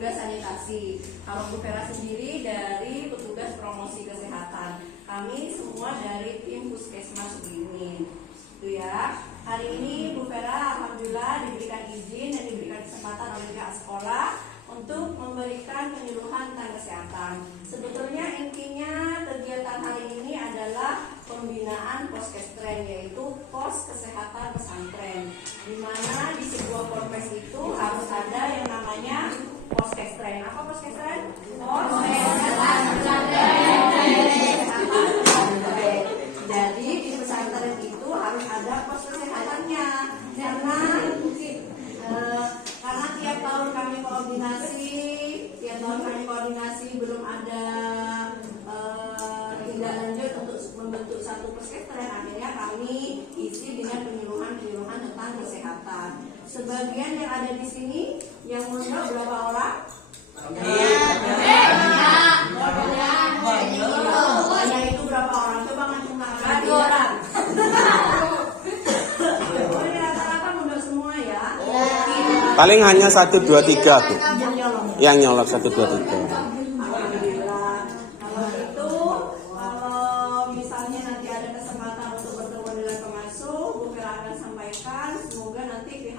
petugas sanitasi. Kalau Bu Vera sendiri dari petugas promosi kesehatan. Kami semua dari tim Puskesmas Sugihmin. Itu ya. Hari ini Bu Vera alhamdulillah diberikan izin dan diberikan kesempatan oleh pihak sekolah untuk memberikan penyuluhan tentang kesehatan. Sebetulnya intinya kegiatan hari ini adalah pembinaan Poskestren, yaitu pos kesehatan pesantren, di mana di sebuah ponpes itu harus ada yang namanya Poskestren. Apa Poskestren? Pos kesehatan pesantren. Jadi di pesantren itu harus ada pos kesehatannya, karena tiap tahun kami koordinasi belum ada tindak lanjut untuk membentuk satu Poskestren. Akhirnya kami isi dengan penyuluhan tentang kesehatan. Sebagian yang ada di sini yang mondok berapa orang? Banyak itu berapa orang? Coba ngacung tangan. 2 orang. Rata-rata mondok semua ya. Paling hanya 1, 2, 3 Bu. Yang nyolok 1, 2, 3. Alhamdulillah. Kalau itu, kalau misalnya nanti ada kesempatan untuk bertemu dengan pengasuh, Bu Vera akan sampaikan. Semoga nanti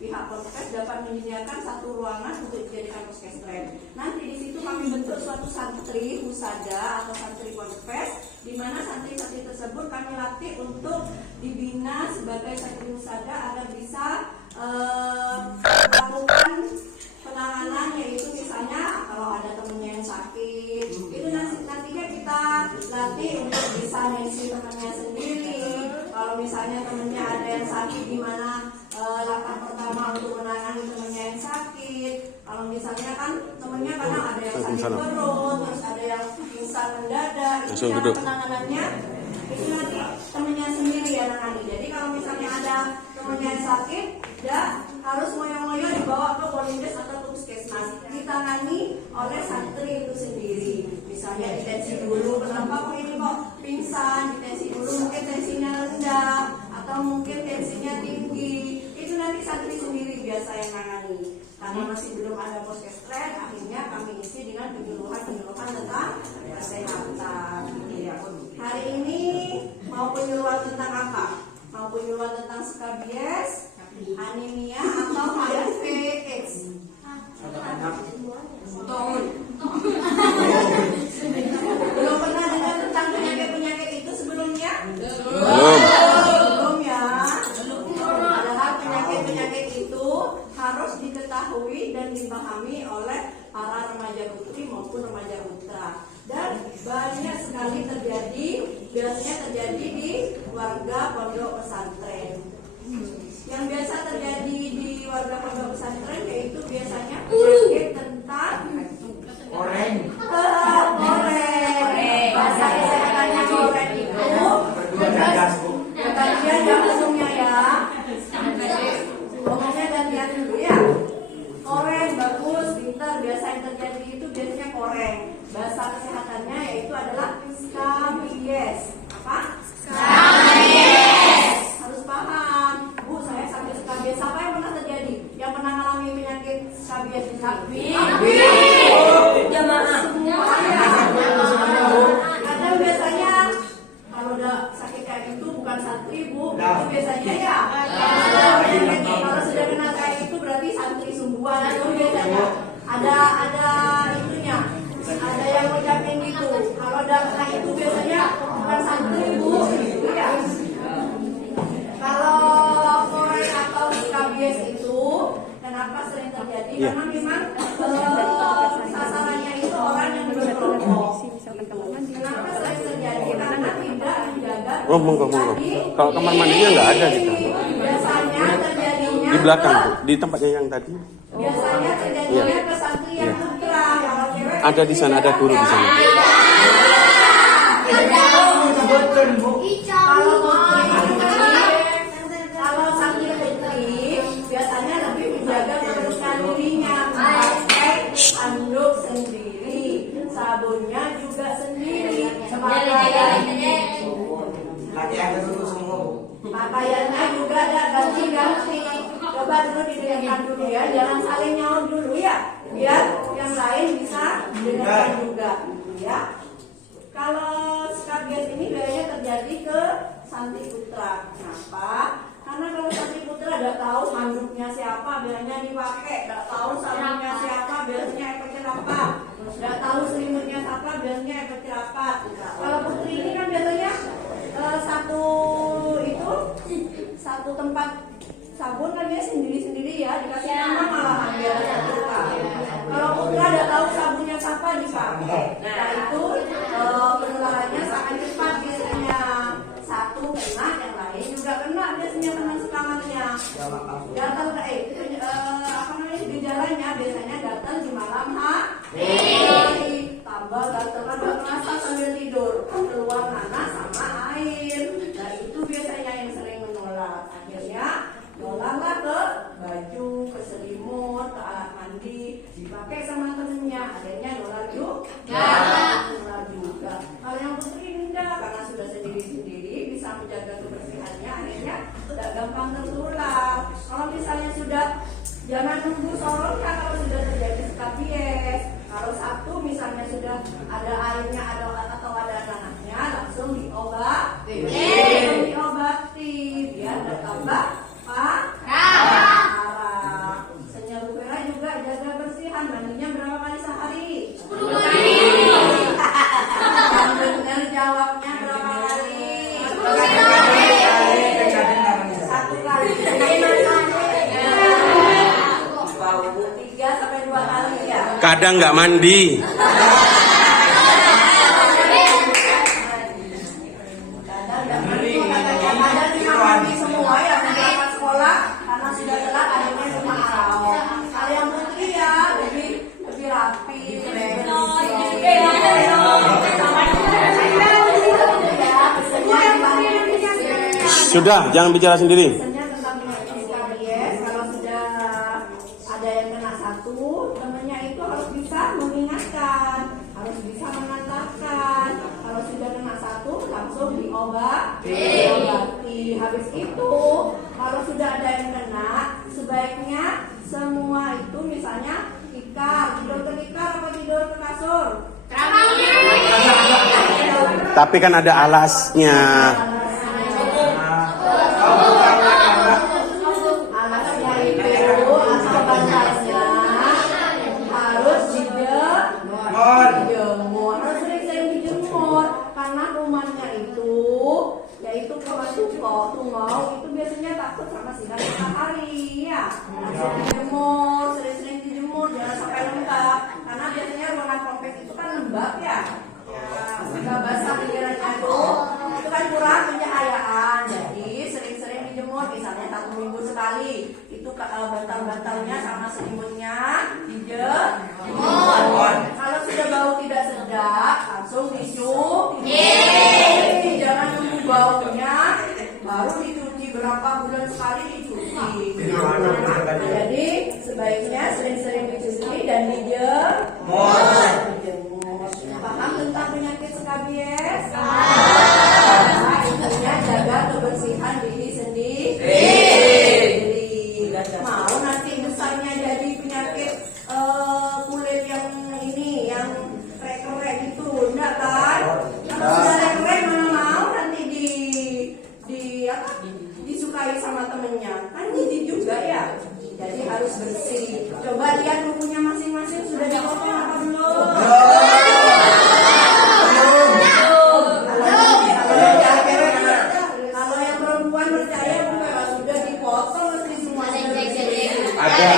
pihak Poskes dapat menyediakan satu ruangan untuk dijadikan Poskestren. Nanti di situ kami bentuk suatu santri husada atau santri ponpes, di mana santri-santri tersebut kami latih untuk dibina sebagai santri husada agar bisa melakukan penanganan, yaitu misalnya kalau ada temennya yang sakit, itu nantinya kita latih untuk bisa mensi temennya sendiri. Kalau misalnya temennya ada yang sakit, gimana langkah pertama untuk menangani temennya yang sakit. Kalau misalnya kan temennya kadang ada yang sakit perut, terus ada yang pingsan mendadak, itu yang penanganannya itu nanti temennya sendiri yang nangani. Jadi kalau misalnya ada temennya yang sakit, tidak harus ngoyo-ngoyo dibawa ke Polindes atau Puskesmas, ditangani oleh santri itu sendiri. Misalnya ditensi dulu, kenapa kok ini kok pingsan, ditensi dulu, mungkin tensinya rendah atau mungkin tensinya tinggi, itu nanti santri sendiri biasa yang nangani. Karena masih belum ada Poskestren, akhirnya kami isi dengan penyuluhan tentang kesehatan. Hari ini mau penyuluhan tentang apa? Mau penyuluhan tentang skabies, anemia atau HIV/AIDS? Belum pernah dengar tentang penyakit itu sebelumnya? Belum ya. Padahal penyakit itu harus diketahui dan dipahami oleh para remaja putri maupun remaja putra. Dan banyak sekali biasanya terjadi di warga pondok pesantren. Yang biasa terjadi di warga pondok pesantren yaitu biasanya penyakit tentang koreng. Bahasa kesehatannya koreng itu kejadian yang langsungnya ya. Ngomongnya gantian dulu ya. Koreng bagus, pintar. Biasa yang terjadi itu biasanya koreng. Bahasa kesehatannya yaitu adalah skabies. Apa? Skabies. Harus paham. Bu, saya sakit skabies. Siapa yang pernah terjadi? Yang pernah mengalami penyakit skabies? Jamaah. Kadang biasanya kalau udah sakit kayak gitu bukan santri Bu, itu biasanya ya. Kalau sudah kena kayak itu berarti santri sungguhan. Itu biasanya ada itunya. Ada yang ngucapin gitu. Kalau udah kena itu biasanya bukan santri Bu, gitu ya. Kalau koreng atau skabies itu kenapa sering terjadi? Karena memang sasarannya itu orang yang berkelompok. Kenapa sering terjadi? Karena tidak menjaga. Monggo. Kalau kamar mandinya nggak ada gitu. Biasanya terjadinya Di belakang Bu, di tempatnya yang tadi. Biasanya terjadinya ke santri yang putra, kalau cewek. Ada di sana, ada guru di sana. Kalau santri putri biasanya lebih menjaga kebersihan dirinya, memakai handuk sendiri, sabunnya juga sendiri, pakaiannya juga ada ganti-ganti. Coba dulu didengarkan dulu ya, jangan saling nyaut dulu ya, biar dipakai sama temennya, adanya nular juga. Nular juga. Kalau yang putri enggak, karena sudah sendiri-sendiri bisa menjaga kebersihannya, akhirnya tidak gampang tertular. Kalau misalnya sudah, jangan nunggu sorongnya kalau sudah terjadi skabies. Kalau Sabtu misalnya sudah ada airnya atau ada nanahnya, langsung diobati. Biar bertambah parah. Senyaru Vera juga jaga bersihan, mandinya berapa kali sehari? 10 kali. Yang benar jawabnya berapa kali? 10 kali. 1 kali. 3 sampai 2 kali ya. Kadang nggak mandi. Mandi semua ya berangkat sekolah karena sudah telat akhirnya semua haram. Kalau yang putri ya lebih rapi, Sudah, jangan bicara sendiri. Biasanya tentang penyakit skabies, kalau sudah ada yang kena satu, temannya itu harus bisa mengingatkan, harus bisa mengantarkan. Kalau sudah kena satu, langsung diobati. Habis itu, kalau sudah ada yang kena, sebaiknya semua itu misalnya tikar, tidur ke tikar apa tidur ke kasur? Tapi kan ada alasnya. Alasnya itu atau bantalnya harus dijemur, harus sering-sering dijemur karena kumannya itu yaitu kuman tungau itu biasanya takut sama sinar matahari ya. Harus dijemur, sering-sering dijemur, jangan sampai lembab karena biasanya ruangan kompleks itu kan lembab ya. Sudah basah pikirannya itu kan kurang pencahayaan, jadi sering-sering dijemur, misalnya 1 minggu sekali itu bantal-bantalnya sama selimutnya dijemur. Kalau sudah bau tidak sedap langsung dicuci, jangan nunggu baunya baru dicuci, berapa bulan sekali dicuci. Jadi sebaiknya sering-sering dicuci dan dijemur. Paham tentang penyakit skabies? Nah, intinya jaga kebersihan diri sendiri. Mau nanti besarnya jadi penyakit kulit yang ini, yang krek-krek gitu, enggak kan? Kalau sudah krek mana mau nanti disukai sama temennya, kan jijik juga ya. Jadi harus bersih. Coba lihat bukunya masing-masing sudah dipotong apa belum? Kalau yang perempuan percaya bukan sudah dipotong mesti semuanya. Ada.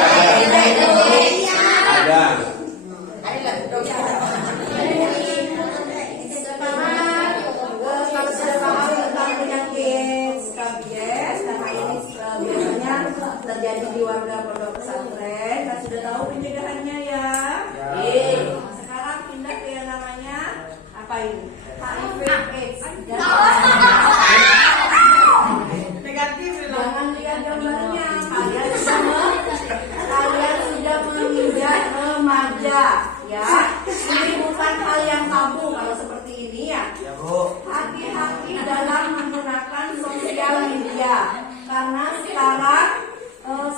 Kalau sudah paham tentang penyakit skabies, karena ini biasanya terjadi di warga pondok pesantren, kan sudah tahu pencegahannya ya. Sekarang pindah ke yang namanya apa ini? HIV/AIDS. Jangan lihat gambarnya, kalian sudah menginjak remaja, ya. Ini bukan hal yang tabu kalau seperti ini ya. Hati-hati dalam menggunakan sosial media, karena sekarang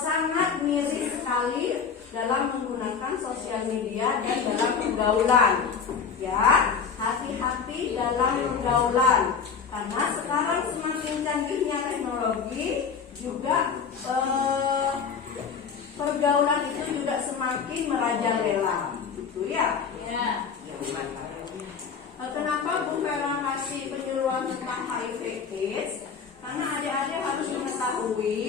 sangat miris sekali dalam menggunakan sosial media dan dalam pergaulan. Ya, hati-hati dalam pergaulan, karena sekarang semakin canggihnya teknologi juga pergaulan itu juga semakin merajalela, gitu ya. Kenapa Bu Vera kasih penyuluhan tentang HIV/AIDS? Karena adik-adik harus mengetahui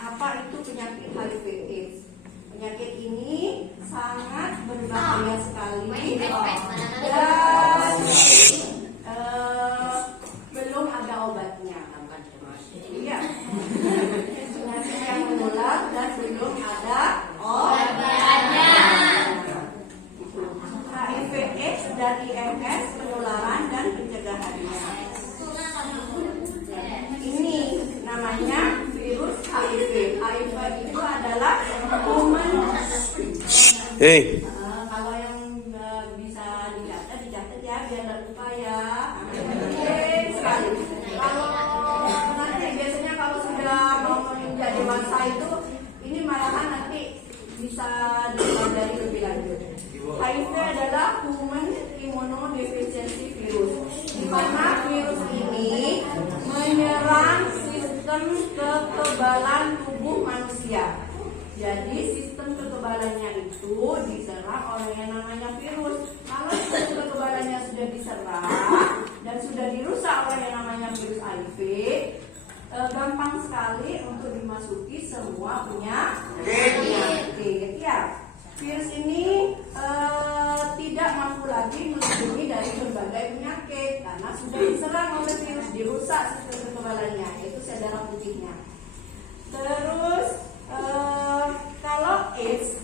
apa itu penyakit HIV/AIDS. Penyakit ini sangat berbahaya sekali dan belum ada obatnya. Iya, penyakit yang menular dan belum ada obatnya. HIV/AIDS dan IMS, penularan dan pencegahannya. Ini namanya virus HIV. HIV itu adalah human Kalau yang bisa dicatat ya, biar nggak lupa ya. Penting sekali. Kalau nanti biasanya kalau sudah mau menjadi dewasa itu, ini malahan nanti bisa dipelajari lebih lanjut. HIV adalah Human Immunodeficiency Virus, di mana virus ini menyerang sistem kekebalan tubuh manusia. Jadi sistem kekebalannya itu diserang oleh yang namanya virus. Kalau sistem kekebalannya sudah diserang dan sudah dirusak oleh yang namanya virus HIV, gampang sekali untuk dimasuki semua penyakit ya. Virus ini tidak mampu lagi melindungi dari berbagai penyakit karena sudah diserang oleh virus, dirusak sistem kekebalannya, itu sel darah putihnya. Terus kalau AIDS,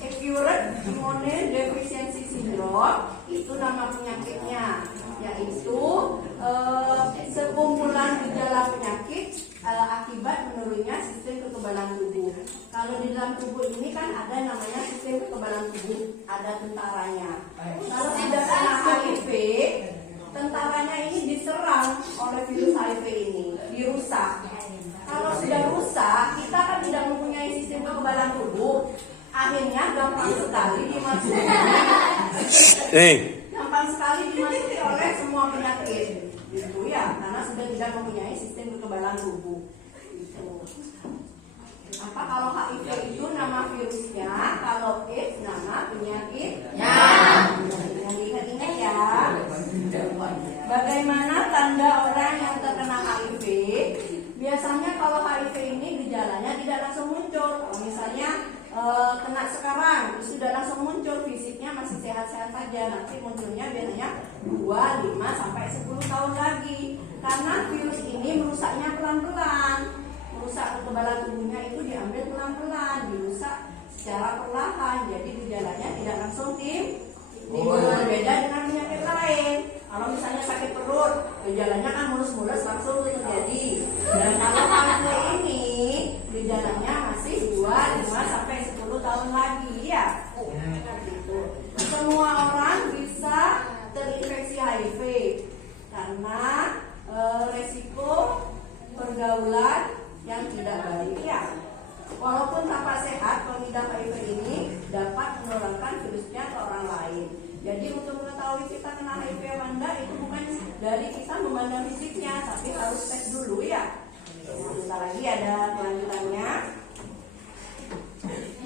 Acute Immunodeficiency Syndrome, itu nama penyakitnya, yaitu sekumpulan gejala penyakit akibat menurunnya sistem kekebalan tubuh. Kalau di dalam tubuh ini kan ada namanya sistem kekebalan tubuh, ada tentaranya. Kalau sudah kena HIV, tentaranya ini diserang oleh virus HIV ini, dirusak. Kalau sudah rusak, kita kan tidak mempunyai sistem kekebalan tubuh. Akhirnya gampang sekali dimasuki. Gampang sekali dimasuki oleh semua penyakit. Gitu ya, karena sudah tidak mempunyai sistem kekebalan tubuh. Gitu. Apa kalau HIV itu nama virusnya, kalau AIDS nama penyakitnya. Yang diingat-ingat ya. Bagaimana tanda orang yang terkena HIV? Biasanya kalau HIV ini gejalanya tidak langsung muncul. Kalau misalnya kena sekarang, sudah langsung muncul, fisiknya masih sehat-sehat saja. Nanti munculnya biasanya 2, 5, sampai 10 tahun lagi. Karena virus ini merusaknya pelan-pelan. Merusak kekebalan tubuhnya itu diambil pelan-pelan, dirusak secara perlahan. Jadi gejalanya tidak langsung timbul. Berbeda dengan penyakit lain. Kalau misalnya sakit perut, gejalanya kan mulus-mulus langsung terjadi. Dan kalau HIV ini gejalanya masih 2, 5, sampai 10 tahun lagi ya. Gitu. Semua orang bisa terinfeksi HIV karena resiko pergaulan yang tidak baik ya. Walaupun tampak sehat, pengidap HIV ini dapat menularkan virusnya ke orang lain. Jadi untuk mengetahui kita kena HIV apa enggak itu bukan dari kita memandang fisiknya, tapi harus tes dulu ya. Sebentar lagi ada kelanjutannya.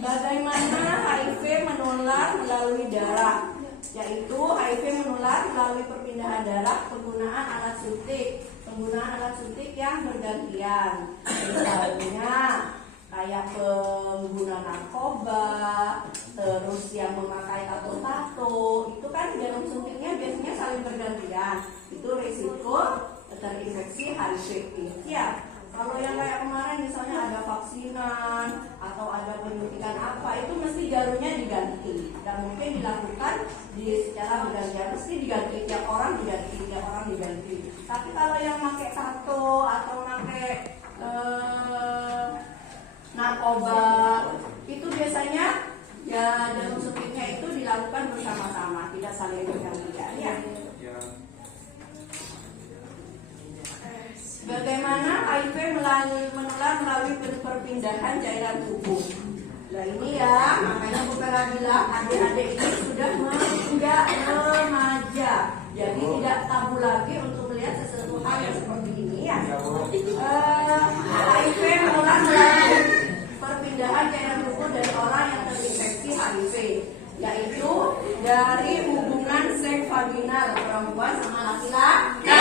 Bagaimana HIV menular melalui darah? Yaitu HIV menular melalui perpindahan darah, penggunaan alat suntik. Penggunaan alat suntik yang bergantian. Misalnya kayak pengguna narkoba, terus yang memakai tato-tato, itu kan jarum suntiknya biasanya saling bergantian. Itu risiko terinfeksi HIV ya. Kalau yang kayak kemarin misalnya ada vaksinan atau ada penyuntikan apa, itu mesti jarumnya diganti. Dan mungkin dilakukan secara bergantian, mesti diganti, tiap orang diganti. Tapi kalau yang pakai tato atau pakai narkoba, itu biasanya ya jarum suntiknya itu dilakukan bersama-sama, tidak saling bergantian ya. Bagaimana HIV menular melalui perpindahan cairan tubuh? Nah ini ya, makanya Bu Vera bilang adik-adik ini sudah menginjak remaja, jadi tidak tabu lagi untuk melihat sesuatu hal yang seperti ini ya. HIV menular melalui perpindahan cairan tubuh dari orang yang terinfeksi HIV, yaitu dari hubungan seks vaginal perempuan sama laki-laki.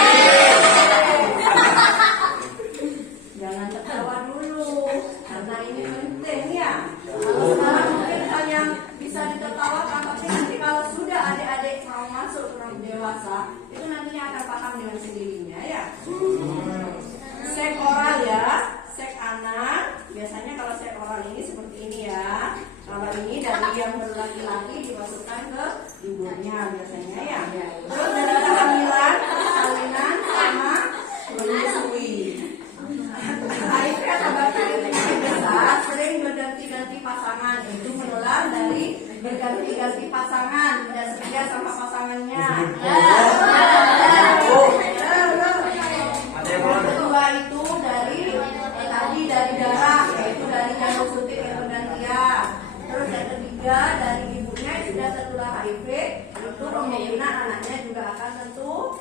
Jangan tertawa dulu, karena ini penting ya. Kalau sekarang mungkin hal yang bisa ditertawakan, tapi nanti kalau sudah adik-adik mau masuk ke dewasa, itu nantinya akan paham dengan sendirinya ya. Seks oral ya, seks anal. Biasanya kalau seks oral ini seperti ini ya. Kalau ini dari yang berlaki-laki dimasukkan ke ibunya biasanya ya. Terus dari kehamilan, persalinan sama menyusui. HIV atau bakteri penyakit besar sering berganti-ganti pasangan, itu menular dari sudah tertular HIV, itu kemungkinan anaknya juga akan tertular.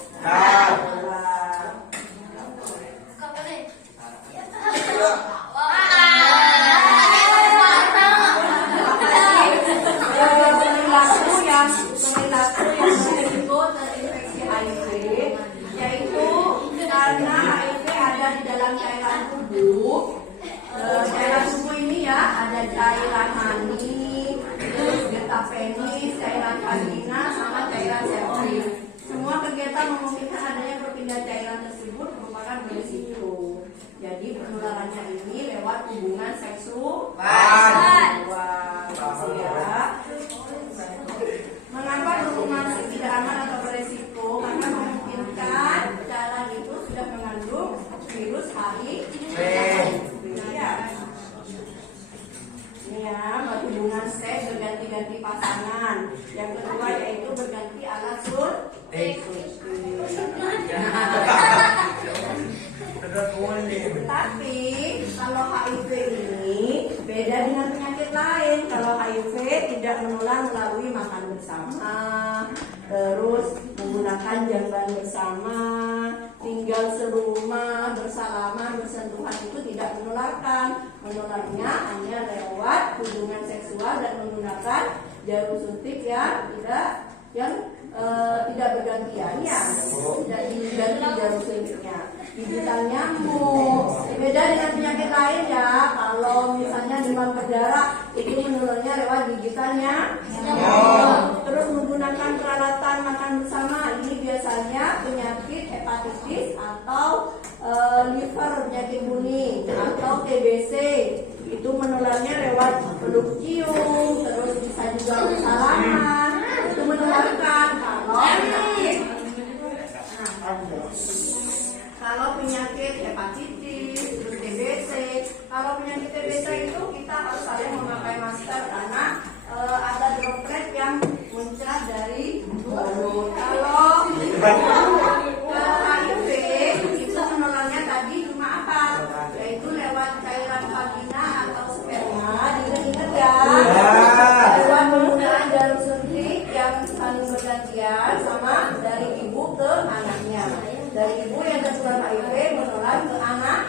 Perilaku yang berisiko terinfeksi HIV, yaitu karena HIV ada di dalam cairan tubuh. Cairan tubuh ini ya ada cairan mani, terus getah penis, cairan vagina, sama cairan septik. Semua kegiatan memungkinkan adanya perpindahan cairan tersebut merupakan berisiko. Jadi penularannya ini lewat hubungan seksual. Mengapa hubungan seks tidak aman atau beresiko? Karena memungkinkan cairan itu sudah mengandung virus HIV. Ini ya, hubungan seks berganti-ganti pasangan. Yang kedua yaitu berganti alat suntik. Tapi kalau HIV ini beda dengan penyakit lain. Kalau HIV tidak menular melalui makan bersama, terus menggunakan jamban bersama, tinggal serumah, bersalaman, bersentuhan, itu tidak menularkan. Menularnya hanya lewat hubungan seksual dan menggunakan jarum suntik yang tidak bergantian ya, tidak diganti jarum suntiknya. Gigitan nyamuk beda dengan penyakit lain ya. Kalau misalnya demam berdarah itu menularnya lewat gigitannya nyamuk. Terus menggunakan peralatan makan bersama, ini biasanya penyakit hepatitis atau liver, penyakit kuning, atau TBC, itu menularnya lewat peluk cium. Terus bisa juga bersalaman, itu menularkan. Kalau penyakit hepatitis, terus TBC, kalau penyakit TBC itu kita harus saling memakai masker karena ada droplet yang muncrat dari mulut. Kalau HIV itu menularnya tadi cuma apa? Yaitu lewat cairan vagina atau sperma, diingat ya. Lewat penggunaan jarum suntik yang saling bergantian sama dari ibu ke anaknya. Dari ibu yang tertular HIV menular ke anak.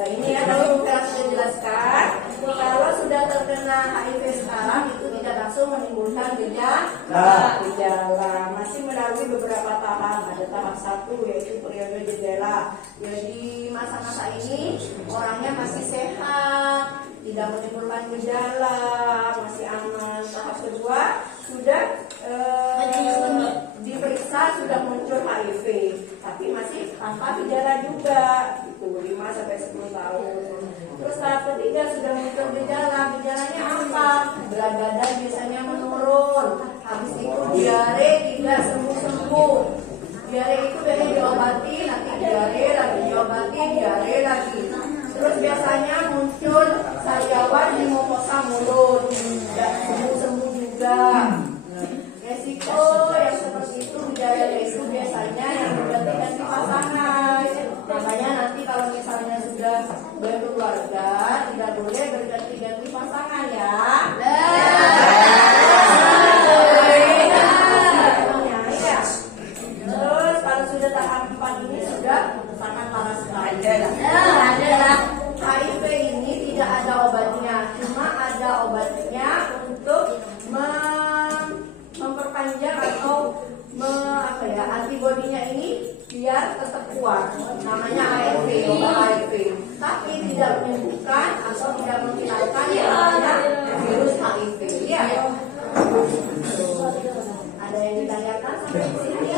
Nah ini ya, kalau kita sudah jelaskan, kalau sudah terkena HIV sekarang itu tidak langsung menimbulkan gejala, masih melalui beberapa tahap. Ada tahap 1 yaitu periode gejala. Jadi masa-masa ini orangnya masih sehat, tidak menimbulkan gejala, masih aman. Tahap kedua sudah diperiksa sudah muncul HIV, tapi masih tanpa gejala juga, itu 5-10 tahun. Terus tahap ketiga sudah muncul gejalanya apa? Berat badan biasanya menurun, habis itu diare tidak sembuh-sembuh. Diare itu dari diobati, nanti diare lagi, diobati, diare lagi. Terus biasanya muncul sariawan di mukosa mulut, tidak sembuh-sembuh juga. Resiko yang seperti itu, gejala itu biasanya yang berganti-ganti pasangan. Makanya nanti kalau misalnya sudah berkeluarga, tidak boleh berganti-ganti pasangan ya. Terus kalau sudah tahap 4 ini sudah sangat parah sekali. HIV ini tidak ada obatnya, cuma ada obatnya untuk memperpanjang atau antibodinya ini biar tetap kuat. Namanya ARV, obat ARV. Tapi tidak menyembuhkan atau tidak menghilangkan yang namanya virus HIV. Ya. Ada yang ditanyakan sampai di sini?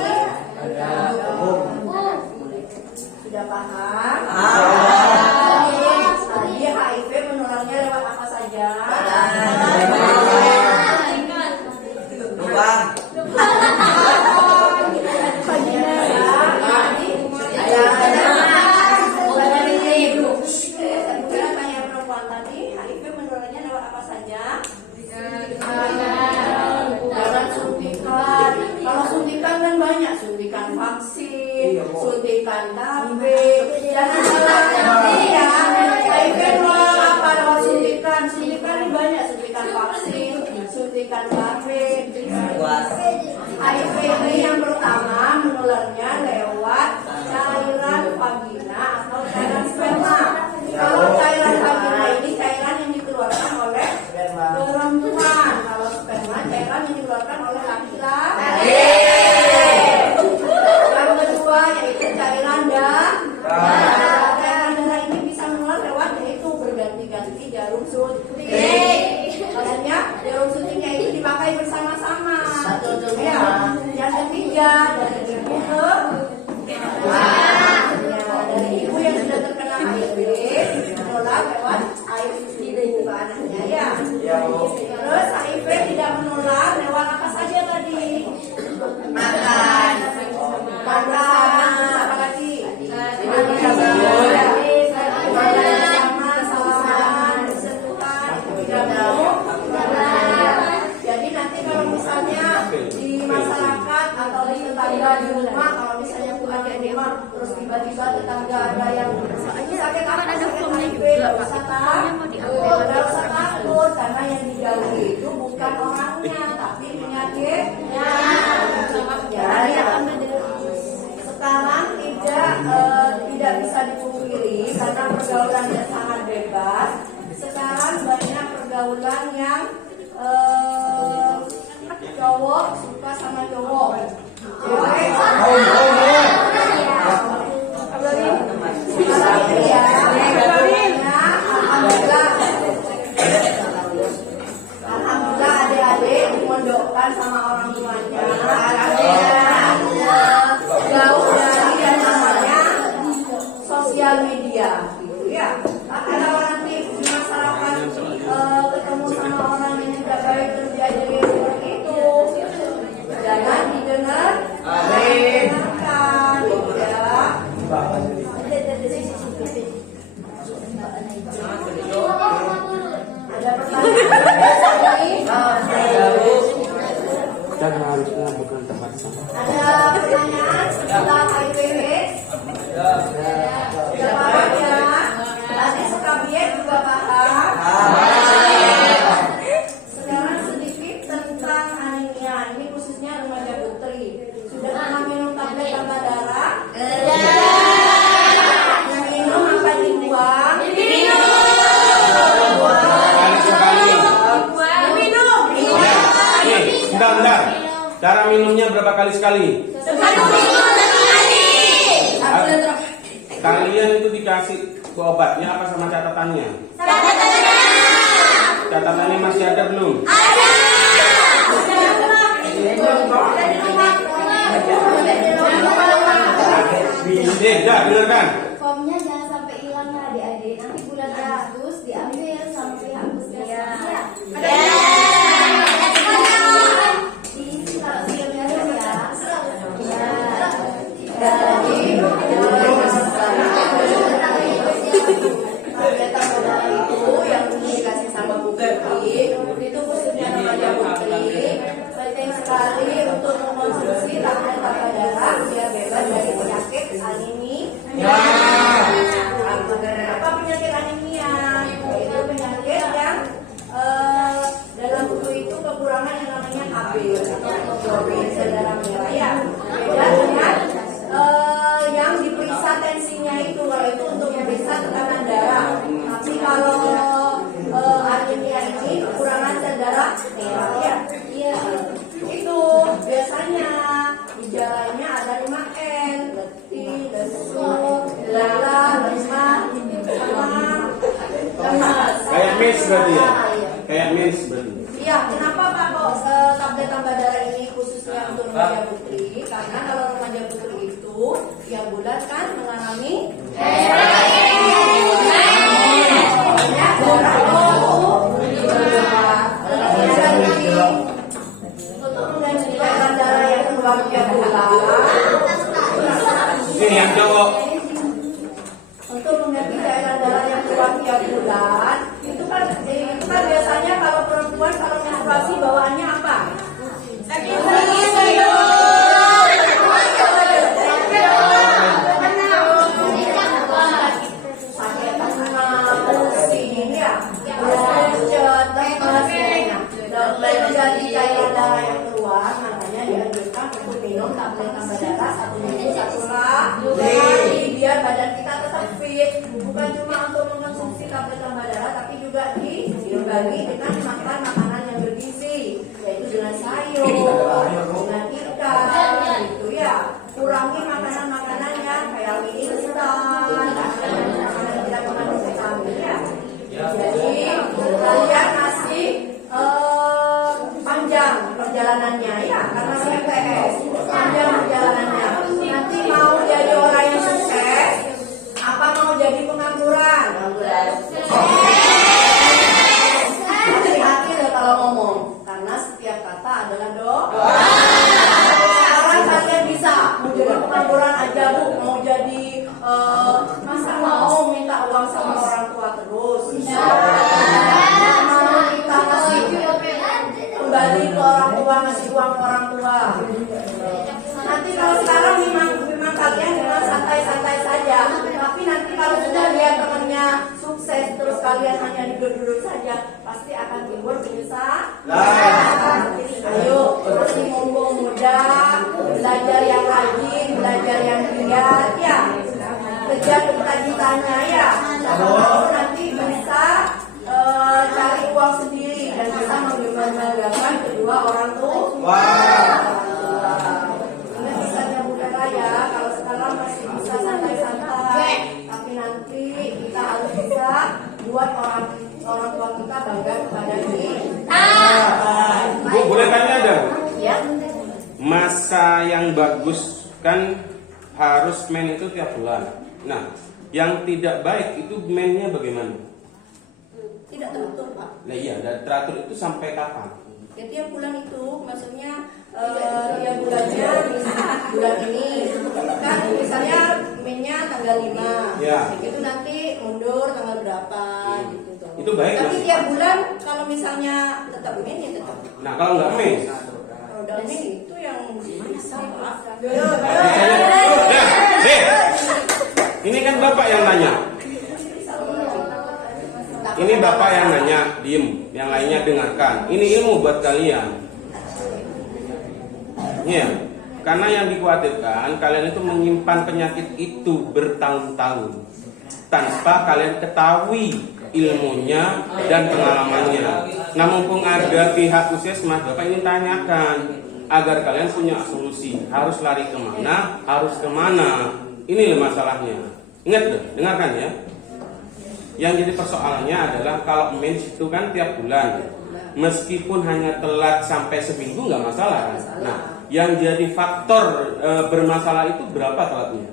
Sudah paham? Tadi HIV menularnya lewat apa saja? Suntikan vaksin, suntikan KB, jangan salah pergaulan yang cowok suka sama cowok, cewek sama alhamdulillah adik-adik dimondokkan sama orang tuanya. Jauh dari yang namanya sosial media, gitu ya. Kalau nanti di masyarakat ketemu sama orang yang tidak baik terus diajarin seperti itu, jangan didengar, dengarkan, gitu ya. Ada pertanyaan? Dan harusnya bukan tempat sampah. Ada pertanyaan seputar HIPW? Sudah paham ya? Tadi Sukabiek juga paham? Sekarang sedikit tentang anemia. Ini khususnya remaja putri. Sudah pernah minum tablet tambah darah? Yang minum apa dibuang? Bentar. Cara minumnya berapa kali sekali? Kalian itu dikasih obatnya apa sama catatannya? Catatannya masih ada belum? Bener kan? Formnya jangan sampai hilang ya adik-adik. Nanti bulan Agustus diambil sama pihak puskesmas. Diisi kalau filmnya ya. Itu yang dikasih sama Bu Gerti itu khususnya remaja putri, penting sekali untuk mengkonsumsi tablet tambah darah biar bebas dari penyakit anemia. Apa penyakit anemia? Itu penyakit yang dalam tubuh itu kekurangan yang namanya AB atau hemoglobin sel darah merah ya. Beda dengan yang diperiksa tensinya itu, kalau itu untuk memeriksa tekanan darah. Tapi kalau anemia ini kekurangan sel darah merah ya. Iya. Itu biasanya gejalanya ada 5N, letih, lesu, lelah, lemah, sama lemas. Kayak mens berarti ya? Kayak mens berarti. Iya, kenapa Pak kok tablet tambah darah ini khususnya untuk remaja putri? Karena kalau remaja putri itu tiap bulan kan mengalami untuk menggantikan darah yang keluar tiap bulan. Ini yang cowok. Untuk mengganti cairan darah yang keluar tiap bulan, itu kan biasanya kalau perempuan kalau menstruasi bawaannya apa? Sakit jadi cairan darah yang keluar, makanya dianjurkan untuk minum tablet tambah darah 1 minggu 1 kali biar badan kita tetap fit. Bukan cuma untuk mengkonsumsi tablet tambah darah, tapi juga diimbangi dengan makan makanan yang bergizi, yaitu dengan sayur, dengan ikan, gitu ya. Kurangi makanan-makanan yang kayak mie instan, makanan yang tidak mengandung vitamin ya. Jadi kalian masih panjang perjalanannya ya, karena MTS panjang perjalanannya. Nanti mau jadi orang yang sukses, apa mau jadi pengangguran? Hati-hati loh kalau ngomong, karena setiap kata adalah doa. Sekarang kalian bisa mau jadi pengangguran aja bu, mau jadi masa mau minta uang sama orang tua terus? Mau kita kasih kembali ke orang tua, ngasih uang ke orang tua. Nanti kalau sekarang memang kalian dengan santai-santai saja, tapi nanti kalau sudah lihat temannya sukses terus kalian hanya duduk-duduk saja, pasti akan timbul penyesalan. Ayo masih mumpung muda, belajar yang rajin, belajar yang giat ya, kejar cita-citanya ya. Nanti bisa cari uang sendiri. bisa buat orang tua kita bangga kepada kita. Bu, boleh tanya dong? Ya. Masa yang bagus kan harus men itu tiap bulan. Nah, yang tidak baik itu mennya bagaimana? Tidak teratur, Pak. Nah iya, dan teratur itu sampai kapan? Ya tiap bulan itu, maksudnya tiap bulannya bulan ini kan misalnya mainnya tanggal 5 Ya. itu nanti mundur tanggal berapa gitu tuh. Itu baik, Tapi Mas? tiap bulan kalau misalnya tetap main ya tetap. Nah, kalau nggak men? Kalau udah main itu yang bisa, Pak. Ini kan Bapak yang nanya. Ini Bapak yang nanya, diem. Yang lainnya dengarkan. Ini ilmu buat kalian. Iya. Karena yang dikhawatirkan kalian itu menyimpan penyakit itu bertahun-tahun tanpa kalian ketahui ilmunya dan pengalamannya. Nah, mumpung ada pihak puskesmas, Bapak ingin tanyakan agar kalian punya solusi. Harus lari kemana? Harus kemana? Ini loh masalahnya. Ingat loh, dengarkan ya. Yang jadi persoalannya adalah kalau mens itu kan tiap bulan, meskipun hanya telat sampai seminggu nggak masalah. Nah, yang jadi faktor bermasalah itu berapa telatnya?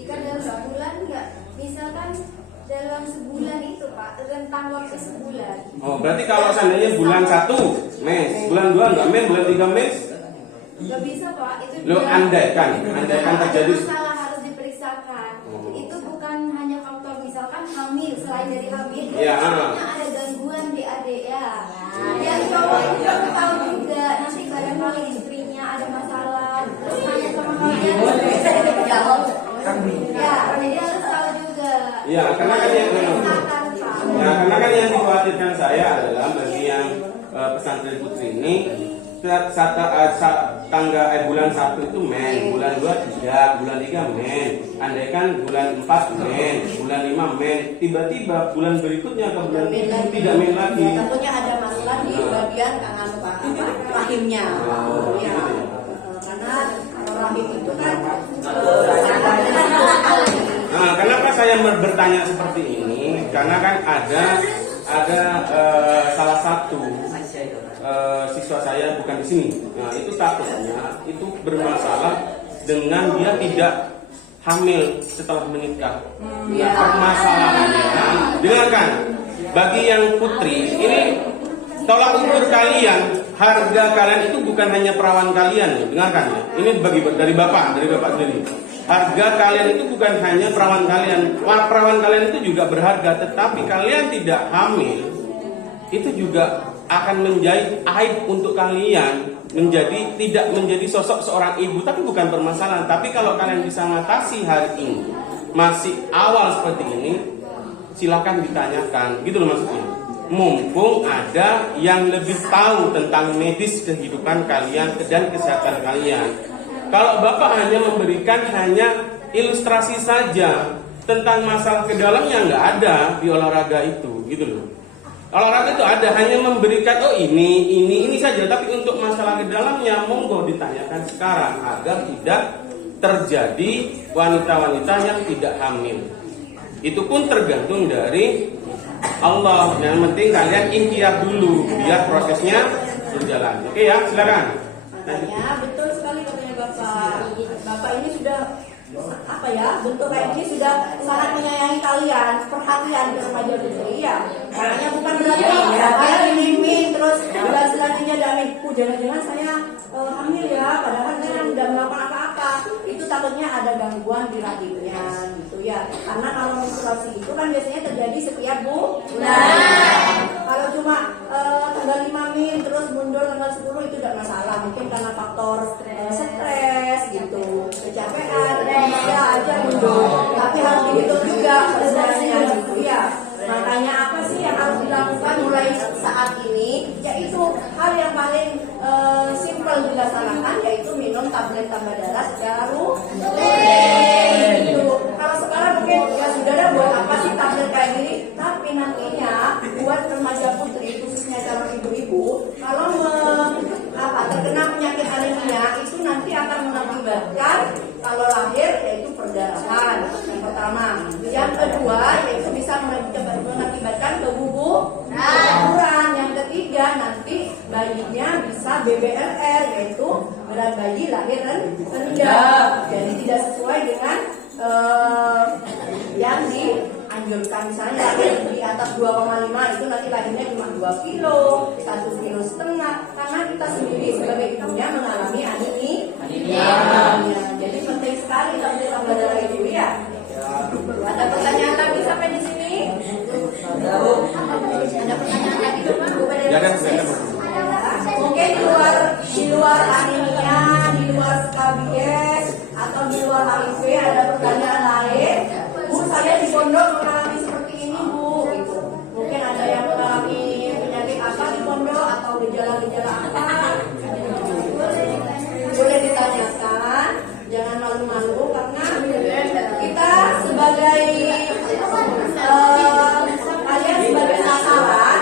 Jika dalam sebulan nggak, misalkan dalam sebulan itu Pak, rentang waktu sebulan. Oh, berarti kalau seandainya bulan 1 mens, bulan 2 nggak mens, bulan 3 mens? Nggak bisa Pak, itu Lo andaikan terjadi. masalah harus diperiksakan. Itu bukan hanya faktor misalkan hamil, selain dari hamil, Iya, ada gangguan di adik ya. Yang cowok itu kan tahu juga, nanti barangkali istrinya ada masalah, terus nanya sama kalian, bisa dijawab. Ya, jadi harus tahu juga. Iya, karena kan yang Periksakan, Pak. Nah, karena kan yang dikhawatirkan saya adalah bagi yang pesantren putri ini bulan 1 itu men, bulan 2 tidak, bulan 3 men, andaikan bulan 4 men, bulan 5 men, tiba-tiba bulan berikutnya ke bulan 7 tidak men lagi. Tentunya ada masalah di bagian tangan rahimnya. Ya. Karena kalau rahim itu kan Nah, kenapa saya bertanya seperti ini? Karena kan ada salah satu siswa saya bukan di sini. Nah, itu takutnya itu bermasalah dengan dia tidak hamil setelah menikah. Nah, permasalahannya, dengarkan, bagi yang putri ini tolak ukur kalian, harga kalian itu bukan hanya perawan kalian, dengarkan ya. Ini dari bapak sendiri. Harga kalian itu bukan hanya perawan kalian, perawan kalian itu juga berharga, tetapi kalian tidak hamil, itu juga akan menjadi aib untuk kalian, tidak menjadi sosok seorang ibu, tapi bukan permasalahan. Tapi kalau kalian bisa mengatasi hari ini, masih awal seperti ini, silakan ditanyakan, gitu loh maksudnya. Mumpung ada yang lebih tahu tentang medis kehidupan kalian dan kesehatan kalian. Kalau Bapak hanya memberikan ilustrasi saja tentang masalah ke dalamnya, nggak ada di olahraga itu, gitu loh. Olahraga itu ada hanya memberikan ini saja, tapi untuk masalah ke dalamnya monggo ditanyakan sekarang agar tidak terjadi wanita-wanita yang tidak hamil. Itu pun tergantung dari Allah. Yang penting kalian ikhtiar dulu biar prosesnya berjalan. Oke ya, silakan. Makanya betul sekali katanya Bapak ini sudah bentuk kayak ini sudah sangat menyayangi kalian, perhatian ke remaja putri ya. Makanya bukan berarti saya dimin terus bulan selanjutnya damin. Jangan-jangan saya hamil ya, padahal saya tidak melakukan apa-apa. Itu takutnya ada gangguan di rahimnya gitu ya. Karena kalau menstruasi itu kan biasanya terjadi setiap bulan. Kalau cuma tanggal 5 Min terus mundur tanggal 10 itu tidak masalah. Mungkin karena faktor stres gitu, kecapean, bisa aja mundur. Tapi harus dihitung juga sebenarnya gitu ya. Makanya apa sih yang harus dilakukan mulai saat ini? Yaitu hal yang paling simpel dilaksanakan, yaitu minum tablet tambah darah secara rutin. Gitu. Kalau sekarang mungkin ya sudah ada buat apa sih tablet kayak gini? Tapi nantinya buat remaja putri khususnya calon ibu-ibu, kalau terkena penyakit anemia itu nanti akan mengakibatkan kalau lahir yaitu perdarahan yang pertama. Yang kedua yaitu bisa BBLR, yaitu berat bayi lahir rendah. Jadi tidak sesuai dengan yang dianjurkan. Misalnya di atas 2,5 itu nanti lahirnya cuma 2 kilo, 1,5 kilo, karena kita sendiri sebagai ibunya mengalami anemia. Jadi penting sekali kita tambah darah ibu ya. Ada pertanyaan lagi sampai di sini? Ada pertanyaan lagi teman? Mungkin di luar anemia, di luar skabies atau di luar HIV ada pertanyaan lain. Bu, saya di pondok mengalami seperti ini, Bu. Gitu. Mungkin ada yang mengalami penyakit apa di pondok atau gejala-gejala apa? Boleh ditanyakan, jangan malu-malu karena kita sebagai kalian sebagai sasaran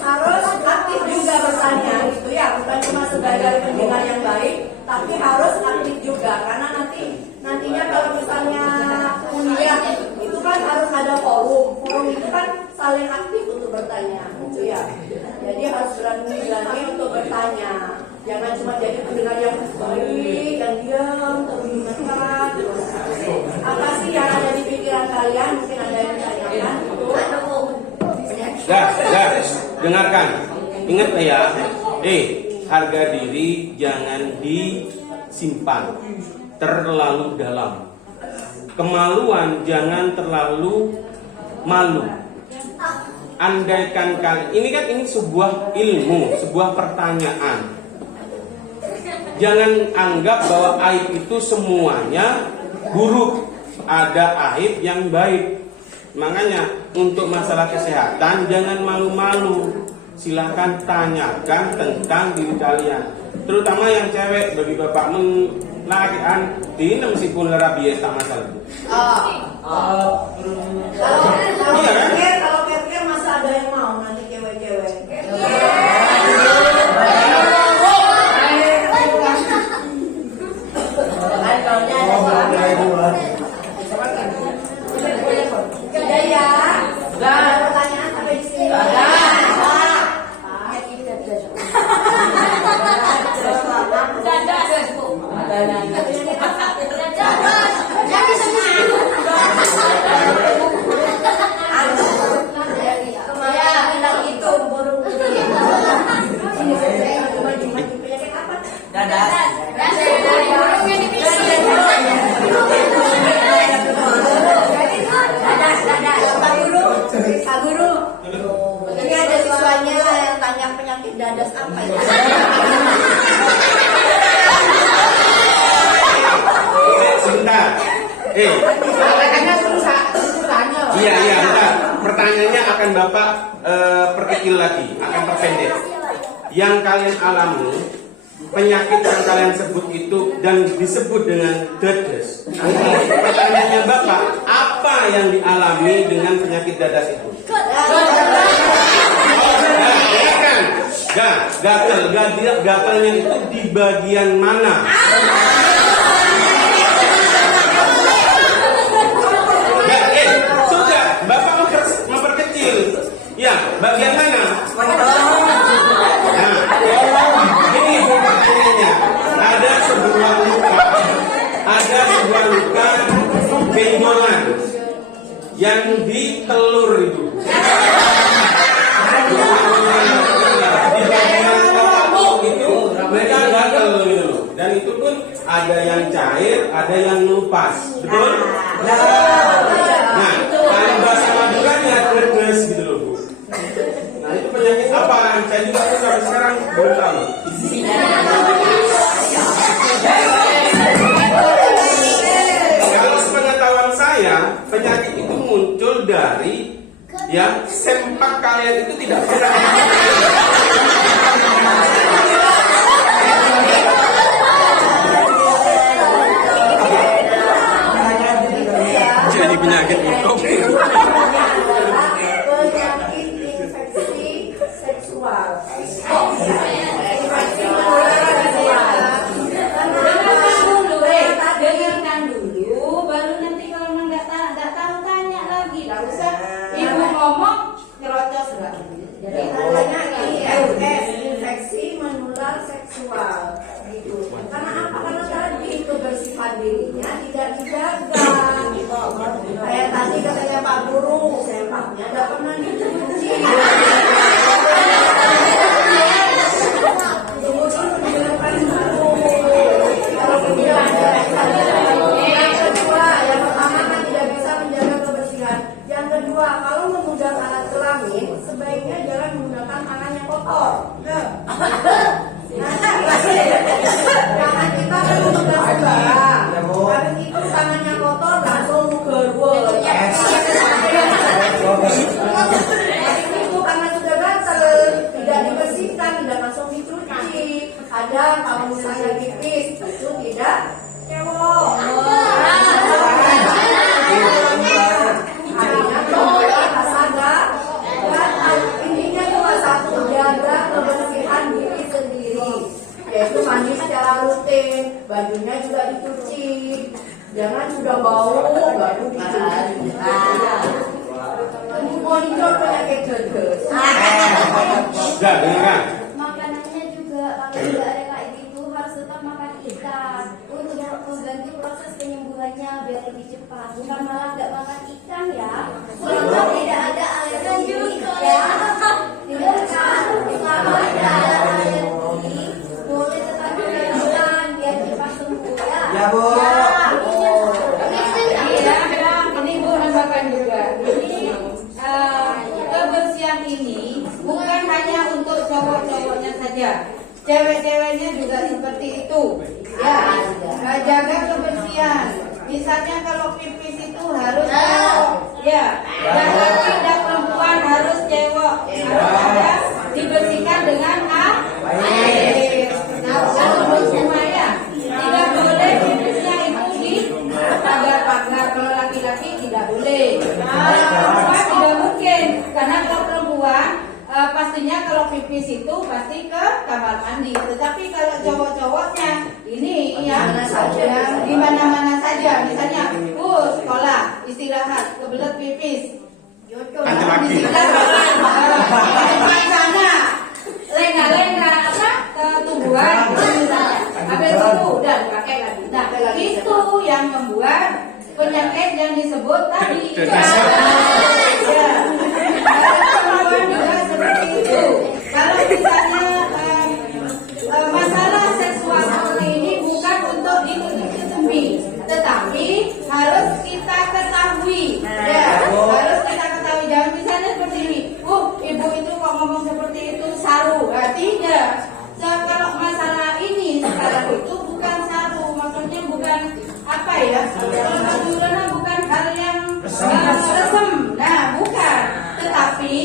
harus aktif juga bertanya gitu ya, bukan cuma sebagai pendengar yang baik, tapi harus aktif juga karena nantinya kalau misalnya kuliah itu kan harus ada forum itu kan saling aktif untuk bertanya gitu ya. Jadi harus berani untuk bertanya, jangan cuma jadi pendengar yang baik dan diam terus mendengarkan. Apa sih yang ada di pikiran kalian? Mungkin ada yang ditanyakan gitu. Dengarkan. Ingat ya, harga diri jangan disimpan terlalu dalam. Kemaluan jangan terlalu malu. Andaikan ini sebuah ilmu, sebuah pertanyaan. Jangan anggap bahwa aib itu semuanya buruk. Ada aib yang baik. Makanya untuk masalah kesehatan jangan malu-malu. Silahkan tanyakan tentang diri kalian. Terutama yang cewek, bagi bapak lakian ini meskipun rabies tak masalah. Kalau kira masa ada yang mau nanti cewek-cewek. Pertanyaan sampai di sini. Pak Guru, ini ada siswanya yang tanya penyakit dadas apa ya? Sebentar. Iya, bentar. Pertanyaannya akan Bapak perkecil lagi, akan perpendek. Yang kalian alami, penyakit yang kalian sebut itu dan disebut dengan dadas. Pertanyaannya Bapak, apa yang dialami dengan penyakit dadas itu? Gatalnya itu di bagian mana? Sudah, Bapak memperkecil. Ya, bagian mana? Nah, ini pertanyaannya. Ada sebuah luka benjolan yang di telur itu. Di bagian telur itu mereka gatal gitu. Dan itu pun ada yang cair, ada yang lupas. Betul? Nah, kalau bahasa Maduranya terus gitu loh, Bu. Nah, itu penyakit apa? Saya juga sampai sekarang belum tahu. Kalau sepengetahuan saya, penyakit itu muncul dari sempak kalian itu tidak pernah. Jadi penyakit itu. Penyakit infeksi seksual. Infeksi menular seksual. Dengarkan dulu, baru nanti kalau nggak tahu tanya lagi. Nggak usah ibu ngomong nyerocos. Jadi namanya IFS, infeksi menular seksual gitu. Karena apa? Karena tadi kebersihan dirinya tidak dijaga. Kayak tadi katanya Pak Guru, sempaknya tidak pernah dicuci. Tunggu dulu dilakukan dulu. Kalau tidak yang kedua, yang pertama kan tidak bisa menjaga kebersihan. Yang kedua, kalau memegang alat kelamin, sebaiknya jangan menggunakan tangan yang kotor. Tangan kita kan memegang sembarang. Habis itu tangannya kotor, langsung gerwel. Habis itu karena sudah gatel, tidak dibersihkan, tidak langsung dicuci. Ada kalau misalnya pipis, itu tidak cewek. Intinya cuma satu, jaga kebersihan diri sendiri, yaitu mandi secara rutin, bajunya juga dicuci, jangan sudah bau baru dicuci. Monitor penyakit herpes. Sudah dengarkan. Makanannya juga kalau tidak ada kayak gitu harus tetap makan ikan untuk mengganti proses penyembuhannya biar lebih cepat. Bukan malah nggak makan ikan ya. Kalau tidak ada alergi ya. Tidak kan? Kalau tidak ada alergi boleh tetap makan ikan biar cepat sembuh ya. Ya, Bu. Ini Bu nambahkan juga. Ini kebersihan ini bukan hanya untuk cowok-cowoknya saja, cewek-ceweknya juga seperti itu. Ya, jaga kebersihan. Misalnya kalau pipis itu harus cewek, ya. Dan laki dan perempuan harus cewek, harus ada dibersihkan dengan air. Nah, untuk semua ya, tidak boleh pipisnya itu di pagar-pagar. Kalau laki-laki tidak boleh. Perempuan tidak mungkin, karena kalau perempuan pastinya kalau pipis itu pasti ke kamar mandi. Tetapi kalau cowok-cowoknya ini ya di mana-mana saja. Misalnya, sekolah istirahat kebelet pipis. Ganti lagi. Sana lenga-lenga apa tumbuhan. Habis itu udah pakai lagi. Nah, itu yang membuat penyakit yang disebut tadi. Ya. Perempuan juga seperti itu. Kalau misalnya masalah seksual seperti ini bukan untuk ditutup-tutupi, tetapi harus kita ketahui. Ya, harus kita ketahui. Jangan misalnya seperti ini. Ibu itu kok ngomong seperti itu saru. Tidak. Kalau masalah ini sekarang itu bukan saru, maksudnya bukan apa ya? Karena bukan hal yang resem. Nah, bukan. Tetapi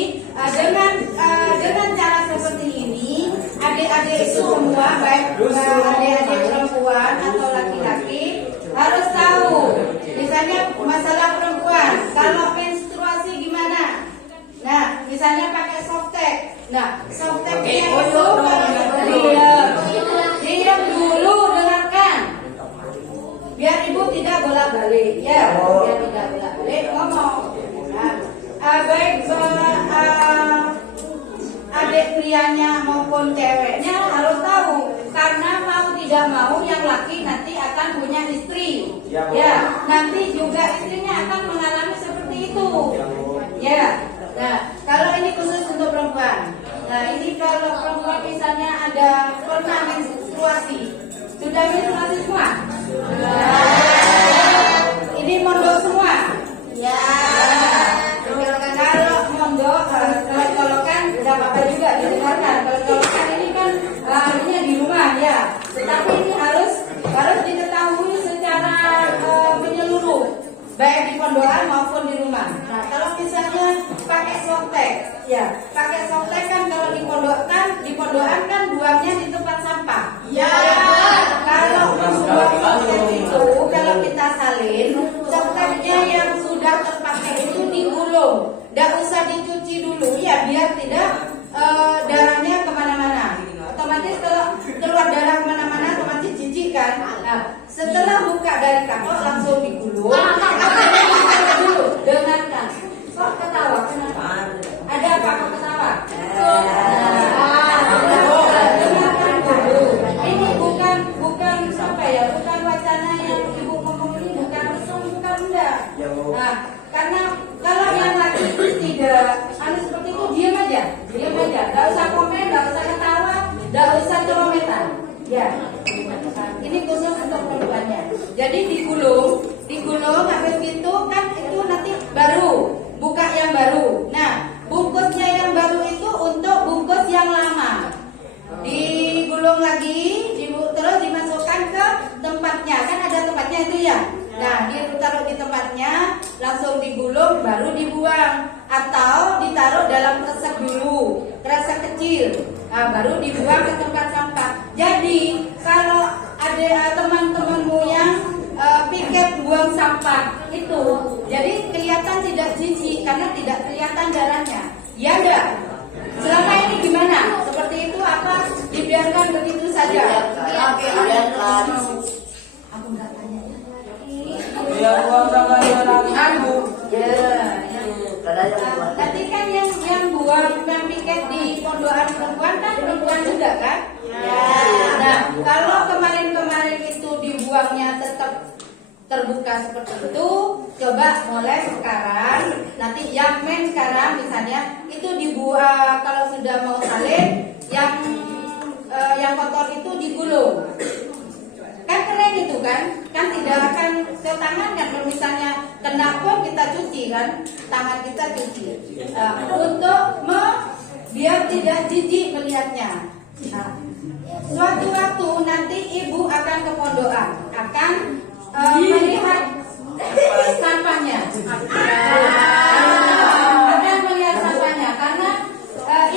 dengan cara seperti ini, adik-adik semua, baik adik-adik perempuan atau laki-laki, harus tahu. Misalnya masalah perempuan, kalau menstruasi gimana? Nah, misalnya pakai softtek. Nah, softteknya itu diam dulu, dengarkan. Biar ibu tidak bolak-balik, ya. Biar tidak bolak-balik ngomong. Nah, baik adik prianya maupun ceweknya harus tahu, karena mau tidak mau yang laki nanti akan punya istri. Ya, nanti juga istrinya akan mengalami seperti itu. Ya. Nah, kalau ini khusus untuk perempuan. Nah, ini kalau perempuan misalnya ada pernah menstruasi, sudah menstruasi semua? Ini mondok semua? Ya. Kalau mondok, kalau-kolokan tidak apa-apa juga didengarkan. Kalau-kolokan ini kan artinya di rumah ya. Tetapi ini harus diketahui secara menyeluruh, baik di pondokan maupun di rumah. Nah, kalau misalnya pakai softtek, ya, pakai softtek kan kalau di pondokan kan buangnya di tempat sampah. Ya. Kalau membuang softtek itu, kalau kita salin, softteknya yang sudah terpakai itu digulung, tidak usah dicuci dulu, ya, biar tidak darahnya kemana-mana. Otomatis kalau keluar darah kemana-mana, otomatis jijik kan. Nah, setelah buka dari kapok langsung digulung. Dulu dengarkan. Kok ketawa? Kenapa? Ada apa? Kok ketawa? tempatnya itu ya. Nah, dia taruh di tempatnya, langsung digulung, baru dibuang. Atau ditaruh dalam kresek dulu, kresek kecil. Nah, baru dibuang ke tempat sampah. Jadi, kalau ada teman-temanmu yang piket buang sampah itu, jadi kelihatan tidak jijik karena tidak kelihatan darahnya. Ya enggak? Selama ini gimana? Seperti itu apa dibiarkan begitu saja? Aku enggak tanya. Ya, buang sama dia lagi. Tadi kan yang buang yang piket di pondokan perempuan kan perempuan juga kan? Nah, kalau kemarin itu dibuangnya tetap terbuka seperti itu, coba mulai sekarang, nanti yang main sekarang misalnya itu dibuang kalau sudah mau salin, yang kotor itu digulung. Kan keren itu kan tidak akan ke tangan kan, kalau misalnya kena pun kita cuci kan, tangan kita cuci untuk biar tidak jijik melihatnya. Nah, suatu waktu nanti ibu akan ke pondokan, akan melihat sampahnya, akan melihat sampahnya karena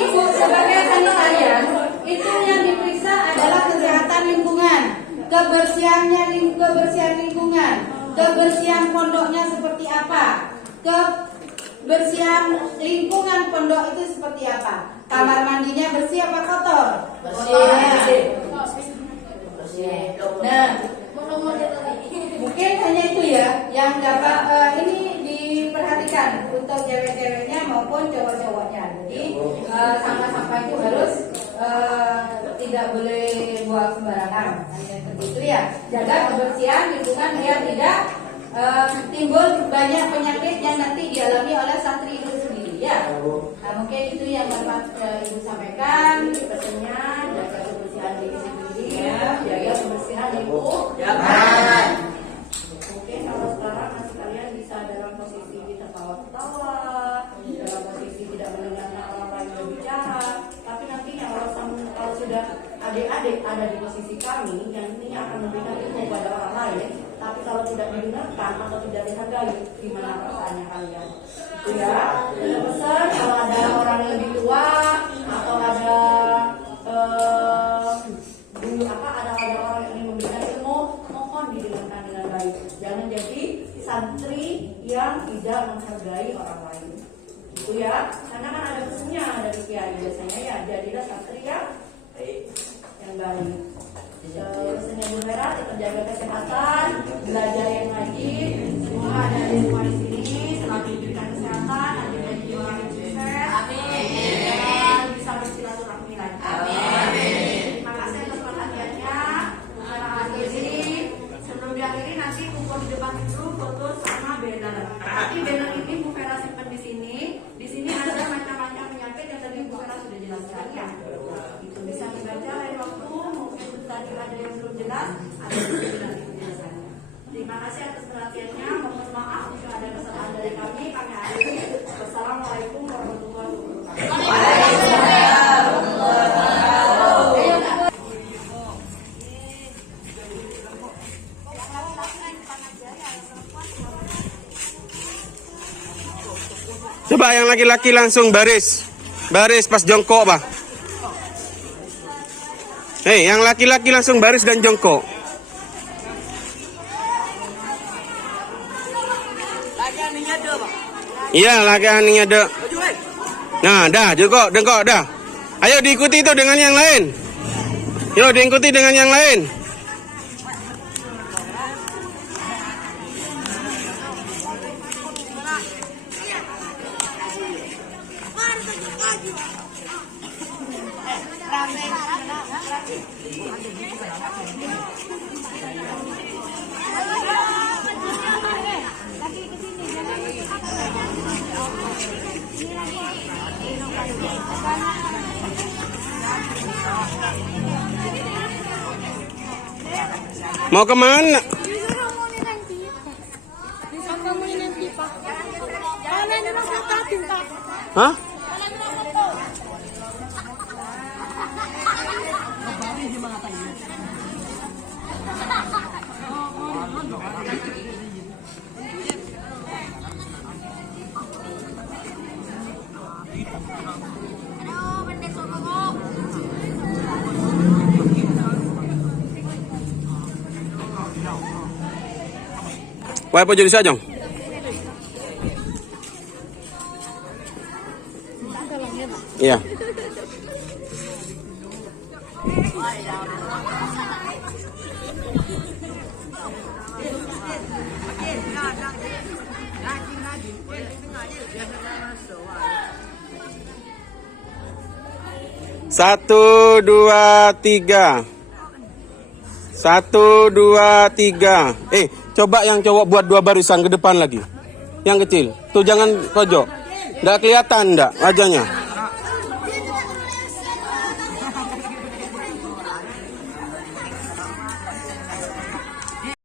ibu sebagai sanitarian itu yang diperiksa adalah kesehatan lingkungan, kebersihan lingkungan, kebersihan pondoknya seperti apa, kebersihan lingkungan pondok itu seperti apa, kamar mandinya bersih apa kotor? Bersih. Nah, mungkin hanya itu ya yang dapat ini diperhatikan untuk cewek-ceweknya maupun cowok-cowoknya. Jadi sampah-sampah itu harus tidak boleh buang sembarangan. Hanya seperti itu ya. Jaga kebersihan lingkungan biar tidak timbul banyak penyakit yang nanti dialami oleh santri itu sendiri ya. Nah, mungkin itu yang dapat ibu sampaikan pesannya, jaga kebersihan diri sendiri, jaga kebersihan lingkungan. Mungkin kalau sekarang masih kalian bisa dalam posisi kita ketawa-ketawa, dalam posisi tidak mendengarkan orang lain berbicara. Tapi nantinya kalau sudah adik-adik ada di posisi kami yang nantinya akan memberikan ilmu kepada orang lain, tapi kalau tidak didengarkan atau tidak dihargai, gimana perasaannya kalian? Itu ya. Dan pesan kalau ada orang yang lebih tua atau ada ada orang yang ingin memberikan ilmu, mohon didengarkan dengan baik. Jangan jadi santri yang tidak menghargai orang lain. Itu ya. Karena kan ada pesannya dari kiai biasanya ya, jadilah santri yang baik. Pesannya Bu Hera, tetap jaga kesehatan, belajar yang rajin. Semoga ada di semua di sini selalu diberikan kesehatan, ada jadi orang yang sukses. Amin. Dan bisa bersilaturahmi lagi. Amin. Terima kasih atas perhatiannya. Para hadirin, sebelum diakhiri nanti kumpul di depan itu foto sama banner. Tapi banner ini Bu Vera simpan di sini. Di sini ada macam-macam penyakit yang tadi Bu Vera sudah jelaskan ya. Itu bisa dibaca lain waktu. Tadi ada yang belum jelas, ada yang belum jelas penjelasannya. Terima kasih atas perhatiannya. Mohon maaf jika ada kesalahan dari kami akhiri. Wassalamualaikum warahmatullahi wabarakatuh. Coba yang laki-laki langsung baris pas jongkok Pak. Hei, yang laki-laki langsung baris dan jongkok. Iya, laki aninya ada. Nah, dah, jongkok, dah. Ayo diikuti itu dengan yang lain. Yo, diikuti dengan yang lain. Mau kemana? Hah? Wah, apa jadi saja? Iya. Satu, dua, tiga. 1, 2, 3. Coba yang cowok buat 2 barisan ke depan lagi. Yang kecil. Tuh jangan pojok. Nggak kelihatan nggak wajahnya.